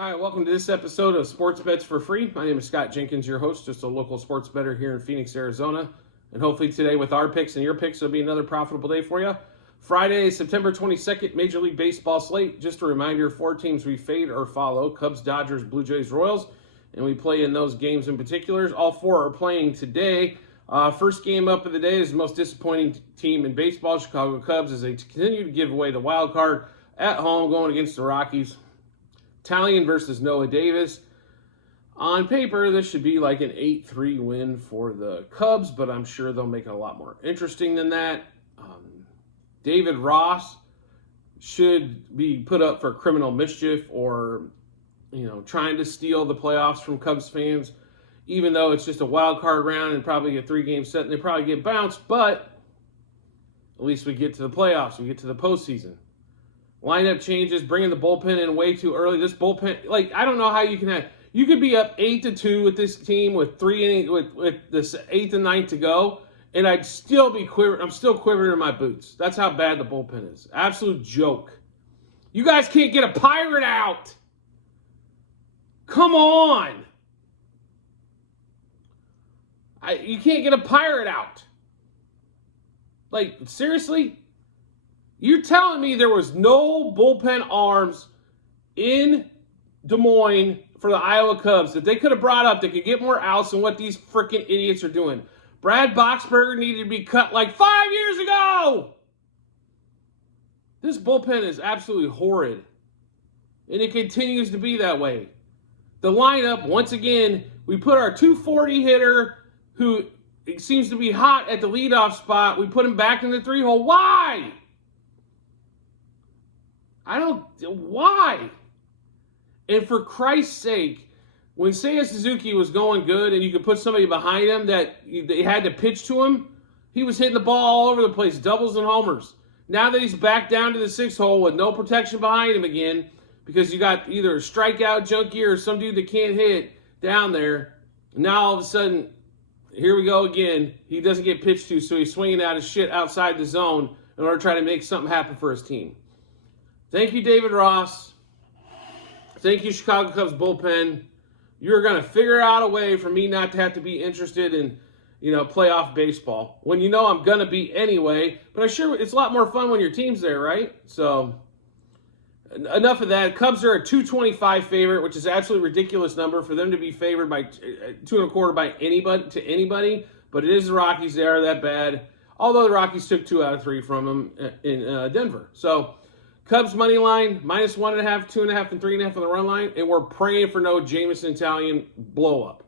Hi, welcome to this episode of Sports Bets for Free. My name is Scott Jenkins, your host, just a local sports bettor here in Phoenix, Arizona. And hopefully today with our picks and your picks, it'll be another profitable day for you. Friday, September 22nd, Major League Baseball slate. Just a reminder, 4 teams we fade or follow: Cubs, Dodgers, Blue Jays, Royals. And we play in those games in particular. All 4 are playing today. First game up of the day is the most disappointing team in baseball, Chicago Cubs, as they continue to give away the wild card at home going against the Rockies. Italian versus Noah Davis. On paper, this should be like an 8-3 win for the Cubs, but I'm sure they'll make it a lot more interesting than that. David Ross should be put up for criminal mischief or, trying to steal the playoffs from Cubs fans, even though it's just a wild card round and probably a 3-game set and they probably get bounced, but at least we get to the playoffs, we get to the postseason. Lineup changes, bringing the bullpen in way too early. This bullpen, I don't know how you could be up 8-2 with this team with 3 innings, with this 8th and 9th to go, and I'd still be quivering. I'm still quivering in my boots. That's how bad the bullpen is. Absolute joke. You guys can't get a pirate out. Come on. You can't get a pirate out. Seriously? You're telling me there was no bullpen arms in Des Moines for the Iowa Cubs that they could have brought up that could get more outs than what these freaking idiots are doing? Brad Boxberger needed to be cut 5 years ago. This bullpen is absolutely horrid, and it continues to be that way. The lineup, once again, we put our 240 hitter who seems to be hot at the leadoff spot. We put him back in the 3-hole. Why? Why? And for Christ's sake, when Seiya Suzuki was going good and you could put somebody behind him that they had to pitch to him, he was hitting the ball all over the place, doubles and homers. Now that he's back down to the 6th hole with no protection behind him again, because you got either a strikeout junkie or some dude that can't hit down there, now all of a sudden, here we go again. He doesn't get pitched to, so he's swinging out his shit outside the zone in order to try to make something happen for his team. Thank you, David Ross. Thank you, Chicago Cubs bullpen. You're going to figure out a way for me not to have to be interested in, playoff baseball. When I'm going to be anyway. But it's a lot more fun when your team's there, right? So, enough of that. Cubs are a 225 favorite, which is an absolutely ridiculous number for them to be favored by 2.25 by anybody. But it is the Rockies. They are that bad. Although the Rockies took 2 out of 3 from them in Denver. So, Cubs money line, -1.5, 2.5, and 3.5 on the run line, and we're praying for no Jameson Italian blow up.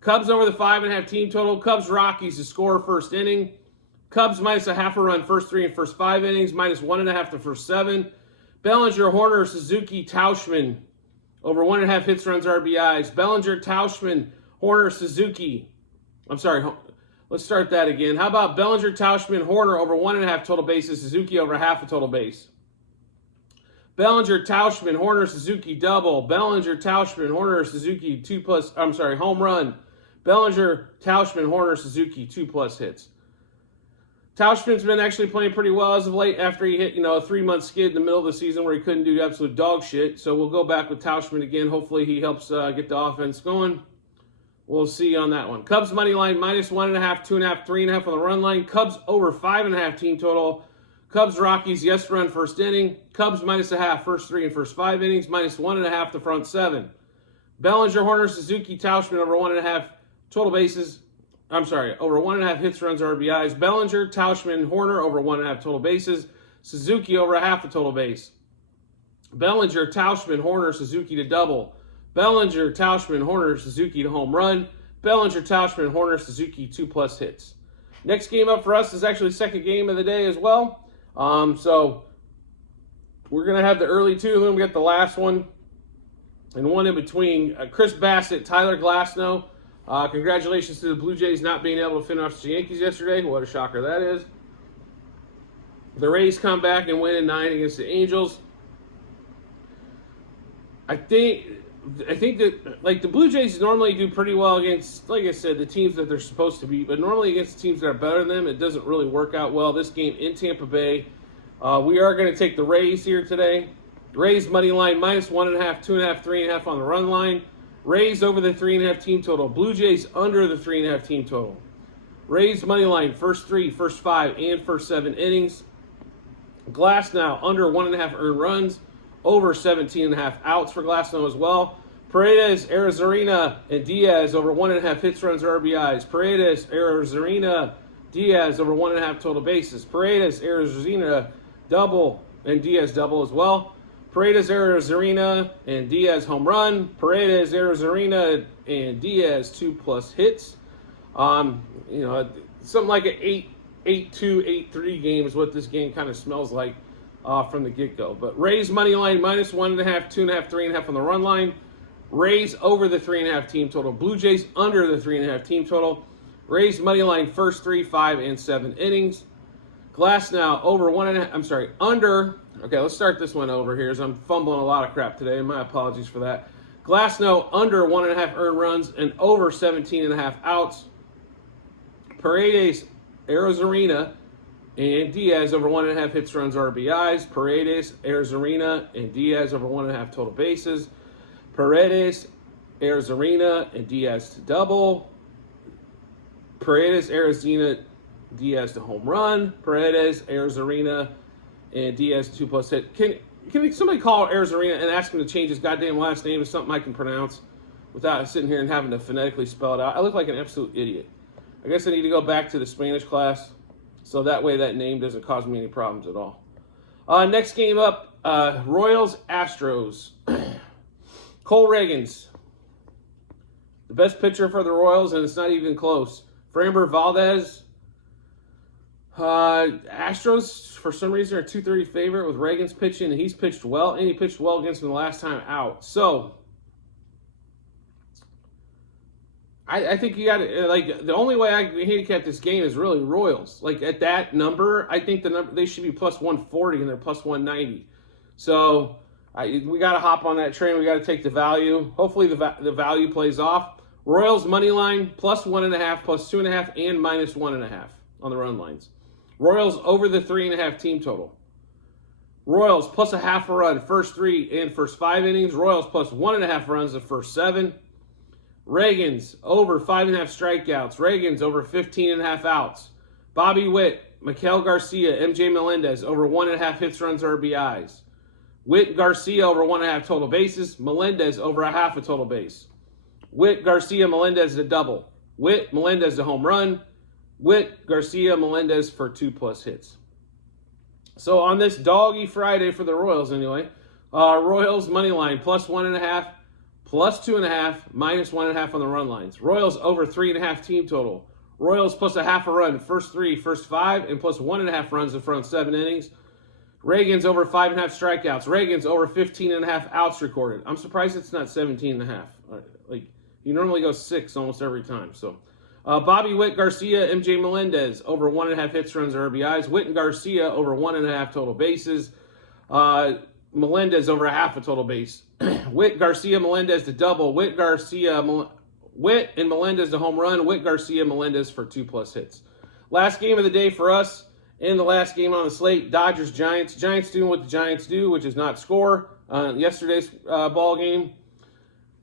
Cubs over the 5.5 team total. Cubs Rockies to score first inning. Cubs -0.5 a run first 3 and first 5 innings, -1.5 the first 7. Bellinger, Horner, Suzuki, Tauchman over 1.5 hits, runs, RBIs. Bellinger, Tauchman, Horner, Suzuki. I'm sorry. Let's start that again. How about Bellinger, Tauchman, Horner over 1.5 total bases, Suzuki over half a total base. Bellinger, Tauchman, Horner, Suzuki, double. Bellinger, Tauchman, Horner, Suzuki, home run. Bellinger, Tauchman, Horner, Suzuki, 2+ hits. Tauchman's been actually playing pretty well as of late after he hit, a 3-month skid in the middle of the season where he couldn't do absolute dog shit. So we'll go back with Tauchman again. Hopefully he helps get the offense going. We'll see on that one. Cubs money line, -1.5, 2.5, 3.5 on the run line. Cubs over 5.5 team total. Cubs Rockies, yes run first inning. Cubs -0.5 first 3 and first 5 innings, -1.5 the front 7. Bellinger, Horner, Suzuki, Tauchman over 1.5 total bases. Over 1.5 hits, runs, RBIs. Bellinger, Tauchman, Horner over 1.5 total bases. Suzuki over a half a total base. Bellinger, Tauchman, Horner, Suzuki to double. Bellinger, Tauchman, Horner, Suzuki to home run. Bellinger, Tauchman, Horner, Suzuki, 2+ hits. Next game up for us is actually the second game of the day as well. So we're going to have the early 2, and then we got the last one, and one in between. Chris Bassett, Tyler Glasnow. Congratulations to the Blue Jays not being able to finish off the Yankees yesterday. What a shocker that is. The Rays come back and win in 9 against the Angels. I think that the Blue Jays normally do pretty well against, like I said, the teams that they're supposed to beat, but normally against the teams that are better than them, it doesn't really work out well. This game in Tampa Bay, we are going to take the Rays here today. Rays money line -1.5, 2.5, 3.5 on the run line. Rays over the 3.5 team total. Blue Jays under the 3.5 team total. Rays money line first 3, first 5, and first 7 innings. Glasnow under 1.5 earned runs, over 17.5 outs for Glasnow as well. Paredes, Arizarena, and Diaz over 1.5 hits, runs, or RBIs. Paredes, Arizarena, Diaz over 1.5 total bases. Paredes, Arizarena, double, and Diaz double as well. Paredes, Arizarena, and Diaz home run. Paredes, Arizarena, and Diaz 2+ hits. Something like an 8-2, 8-3 game is what this game kind of smells like from the get-go. But Rays money line -1.5, 2.5, 3.5 on the run line. Rays over the 3.5 team total. Blue Jays under the 3.5 team total. Rays money line first 3, 5, and 7 innings. Glasnow over 1.5. Under. Okay, let's start this one over here as I'm fumbling a lot of crap today. My apologies for that. Glasnow under 1.5 earned runs and over 17.5 outs. Paredes, Arizarena, and Diaz over 1.5 hits, runs, RBIs. Paredes, Arizarena, and Diaz over 1.5 total bases. Paredes, Arizarena, and Diaz to double. Paredes, Arizarena, Diaz to home run. Paredes, Arizarena, and Diaz 2+ hit. Can somebody call Arizarena and ask him to change his goddamn last name to something I can pronounce without sitting here and having to phonetically spell it out? I look like an absolute idiot. I guess I need to go back to the Spanish class so that way that name doesn't cause me any problems at all. Next game up, Royals, Astros. Cole Reagans, the best pitcher for the Royals, and it's not even close. Framber Valdez. Astros, for some reason, are 230 favorite with Reagans pitching, and he's pitched well, and he pitched well against them the last time out. So, I think you got to, the only way I handicap this game is really Royals. At that number, I think they should be +140 and they're +190. So, we got to hop on that train. We got to take the value. Hopefully, the value plays off. Royals money line +1.5, +2.5, and -1.5 on the run lines. Royals over the 3.5 team total. Royals +0.5 run first 3 and first 5 innings. Royals +1.5 runs the first 7. Reagans over 5.5 strikeouts. Reagans over 15.5 outs. Bobby Witt, Miguel Garcia, MJ Melendez over 1.5 hits, runs, RBIs. Witt, Garcia over 1.5 total bases. Melendez over 0.5 a total base. Witt, Garcia, Melendez a double. Witt, Melendez a home run. Witt, Garcia, Melendez for 2+ hits. So on this doggy Friday for the Royals anyway, Royals money line +1.5, +2.5, -1.5 on the run lines. Royals over 3.5 team total. Royals +0.5 run first 3, first 5, and +1.5 runs the front 7 innings. Reagans over 5.5 strikeouts. Reagans over 15.5 outs recorded. I'm surprised it's not 17.5. You normally go 6 almost every time. So, Bobby Witt, Garcia, MJ Melendez over 1.5 hits, runs, RBIs. Witt and Garcia over 1.5 total bases. Melendez over 0.5 a total base. Witt, Garcia, Melendez to double. Witt, and Melendez to home run. Witt, Garcia, Melendez for 2+ hits. Last game of the day for us. And the last game on the slate, Dodgers-Giants. Giants doing what the Giants do, which is not score. Yesterday's ball game.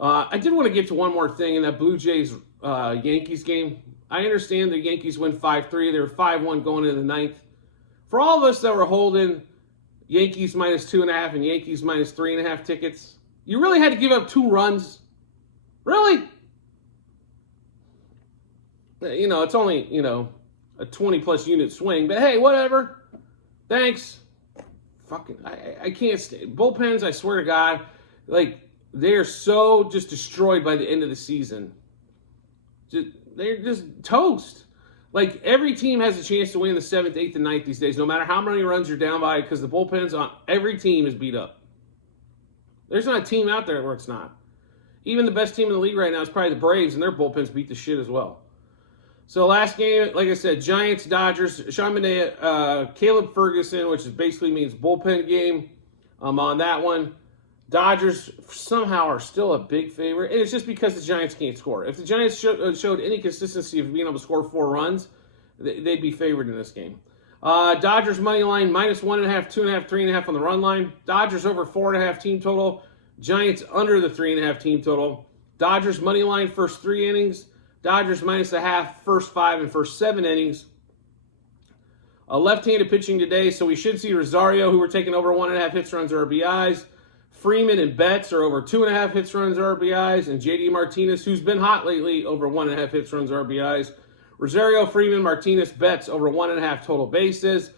I did want to get to one more thing in that Blue Jays-Yankees game. I understand the Yankees win 5-3. They were 5-1 going into the 9th. For all of us that were holding Yankees -2.5 and Yankees -3.5 tickets, you really had to give up 2 runs? Really? It's only, a 20+ unit swing, but hey, whatever. Thanks. I can't stay. Bullpens, I swear to God, they are so just destroyed by the end of the season. They're just toast. Every team has a chance to win the 7th, 8th, and 9th these days, no matter how many runs you're down by, because the bullpens on every team is beat up. There's not a team out there where it's not. Even the best team in the league right now is probably the Braves, and their bullpens beat the shit as well. So last game, like I said, Giants, Dodgers, Sean Manaea, Caleb Ferguson, which basically means bullpen game. On that one, Dodgers somehow are still a big favorite, and it's just because the Giants can't score. If the Giants showed any consistency of being able to score 4 runs, they'd be favored in this game. Dodgers money line -1.5, 2.5, 3.5 on the run line. Dodgers over 4.5 team total. Giants under the 3.5 team total. Dodgers money line first 3 innings. Dodgers -0.5 first 5 and first 7 innings. Left-handed pitching today, so we should see Rosario, who we're taking over 1.5 hits, runs, RBIs. Freeman and Betts are over 2.5 hits, runs, RBIs. And JD Martinez, who's been hot lately, over 1.5 hits, runs, RBIs. Rosario, Freeman, Martinez, Betts over 1.5 total bases.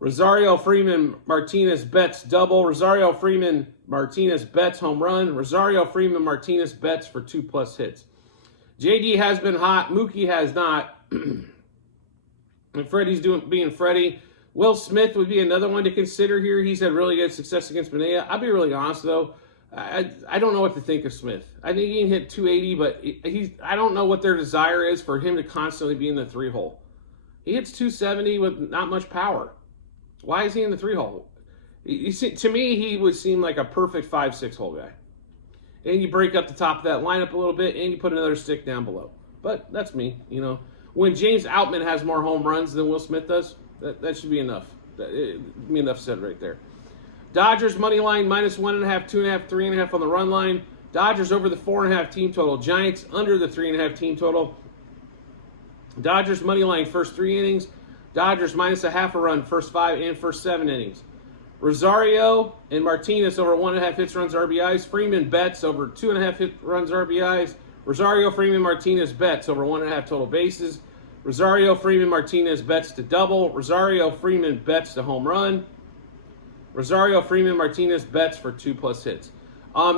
Rosario, Freeman, Martinez, Betts double. Rosario, Freeman, Martinez, Betts home run. Rosario, Freeman, Martinez, Betts for 2+ hits. JD has been hot. Mookie has not. And Freddie's being Freddie. Will Smith would be another one to consider here. He's had really good success against Bonilla. I'll be really honest, though. I don't know what to think of Smith. I think he can hit 280, but I don't know what their desire is for him to constantly be in the 3-hole. He hits 270 with not much power. Why is he in the 3-hole? To me, he would seem like a perfect 5-6 hole guy. And you break up the top of that lineup a little bit, and you put another stick down below. But that's me, you know. When James Outman has more home runs than Will Smith does, that should be enough. Be enough said right there. Dodgers money line -1.5, 2.5, 3.5 on the run line. Dodgers over the 4.5 team total. Giants under the 3.5 team total. Dodgers money line first 3 innings. Dodgers -0.5 a run first 5 and first 7 innings. Rosario and Martinez over 1.5 hits, runs, RBIs. Freeman, Betts over 2.5 hit, runs, RBIs. Rosario, Freeman, Martinez, Betts over 1.5 total bases. Rosario, Freeman, Martinez, Betts to double. Rosario, Freeman, Betts to home run. Rosario, Freeman, Martinez, Betts for 2+ hits.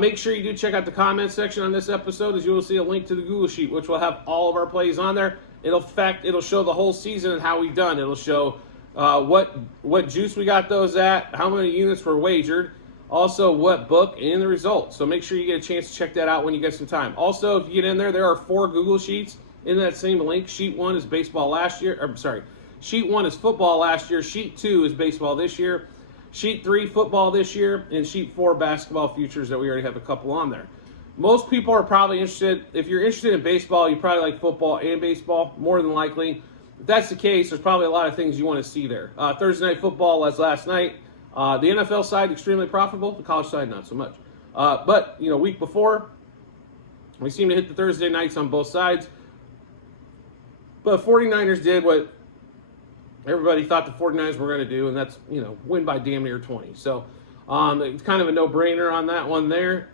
Make sure you do check out the comment section on this episode, as you will see a link to the Google Sheet, which will have all of our plays on there. It'll show the whole season and how we've done. It'll show what juice we got those at, how many units were wagered, also what book, and the results. So make sure you get a chance to check that out when you get some time. Also, if you get in there are 4 Google Sheets in that same link. Sheet 1 is baseball last year. Sheet 1 is football last year. Sheet 2 is baseball this year. Sheet 3, football this year. And Sheet 4, basketball futures, that we already have a couple on there. Most people are probably interested. If you're interested in baseball, you probably like football and baseball, more than likely. If that's the case, there's probably a lot of things you want to see there. Thursday Night Football was last night. The NFL side, extremely profitable. The college side, not so much. But, week before, we seem to hit the Thursday nights on both sides. But 49ers did what everybody thought the 49ers were going to do, and that's, win by damn near 20. So it's kind of a no-brainer on that one there.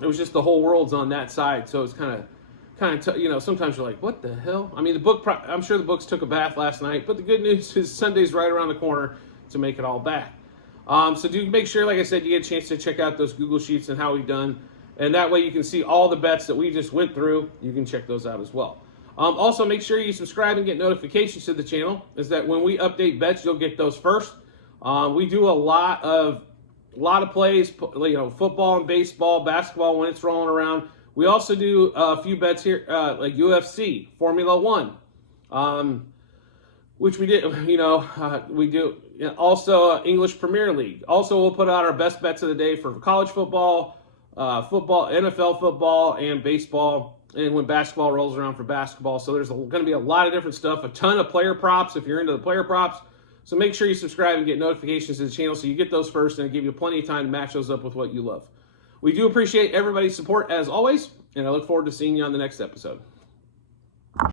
It was just the whole world's on that side, so it's kind of, sometimes you're like, what the hell? I mean, I'm sure the books took a bath last night, but the good news is Sunday's right around the corner to make it all back. So do make sure, like I said, you get a chance to check out those Google Sheets and how we've done, and that way you can see all the bets that we just went through. You can check those out as well. Also, make sure you subscribe and get notifications to the channel, is that when we update bets, you'll get those first. We do a lot of plays, football and baseball, basketball when it's rolling around. We also do a few bets here, like UFC, Formula 1, which we did, we do also English Premier League. Also, we'll put out our best bets of the day for college football, NFL football, and baseball. And when basketball rolls around for basketball. So there's going to be a lot of different stuff, a ton of player props if you're into the player props. So make sure you subscribe and get notifications to the channel so you get those first, and it'll give you plenty of time to match those up with what you love. We do appreciate everybody's support as always, and I look forward to seeing you on the next episode.